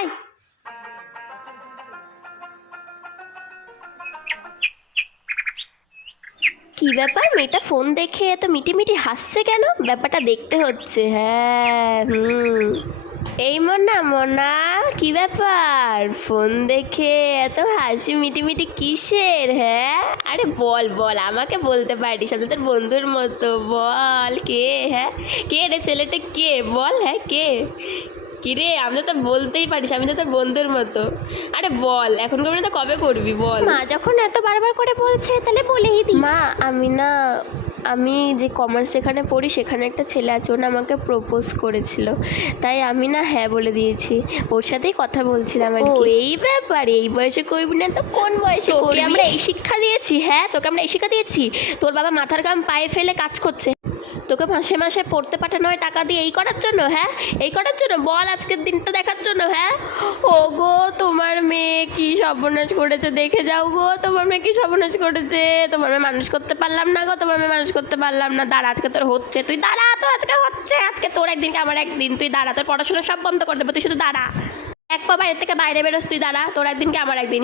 আয়। কি ব্যাপার, মেয়েটা ফোন দেখে এত মিটিমিটি হাসছে কেন? ব্যাপারটা দেখতে হচ্ছে। হ্যাঁ, এই মনা মনা, কি ব্যাপার? ফোন দেখে এত হাসি মিটিমিটি কিসের? হ্যাঁ, আরে বল বল, আমাকে বলতে পারিস, আমি তোর বন্ধুর মতো। বল কে? হ্যাঁ, কে রে ছেলেটা? কে বল? হ্যাঁ কে? কিরে, আমি তো বলতেই পারিস, আমি তো তোর বন্ধুর মতো। আরে বল, এখন করবি তো কবে করবি বল? মা যখন এত বারবার করে বলছে তাহলে বলেই দি। মা, আমি যে কমার্স যেখানে পড়ি সেখানে একটা ছেলে আছে, ও না আমাকে প্রপোজ করেছিল, তাই আমি না হ্যাঁ বলে দিয়েছি। ওর সাথেই কথা বলছিলাম আর কি। এই ব্যাপার, এই বয়সে করবি না তো কোন বয়সে করবি? আমরা এই শিক্ষা দিয়েছি? হ্যাঁ, তোকে আমরা এই শিক্ষা দিয়েছি? তোর বাবা মাথার ঘাম পায়ে ফেলে কাজ করছে, তোকে মাসে মাসে পড়তে পাঠানো হয় টাকা দিয়ে এই করার জন্য? হ্যাঁ, এই করার জন্য? বল, আজকের দিনটা দেখার জন্য? হ্যাঁ, ও গো, তোমার মেয়ে কি সর্বনাশ করেছে, দেখে যাও গো, তোমার মেয়ে কি সর্বনাশ করেছে। তোমার মেয়ে মানুষ করতে পারলাম না গো, তোমার মেয়ে মানুষ করতে পারলাম না। দাঁড়া, আজকে তোর হচ্ছে, তুই দাঁড়া, তোর আজকে হচ্ছে, আজকে তোর একদিনকে আমার একদিন, তুই দাঁড়া, তোর পড়াশোনা সব বন্ধ করে দেবো, তুই শুধু দাঁড়া। এক পা বাইরের থেকে বাইরে বেরোস, তুই দাঁড়া, তোর একদিনকে আমার একদিন।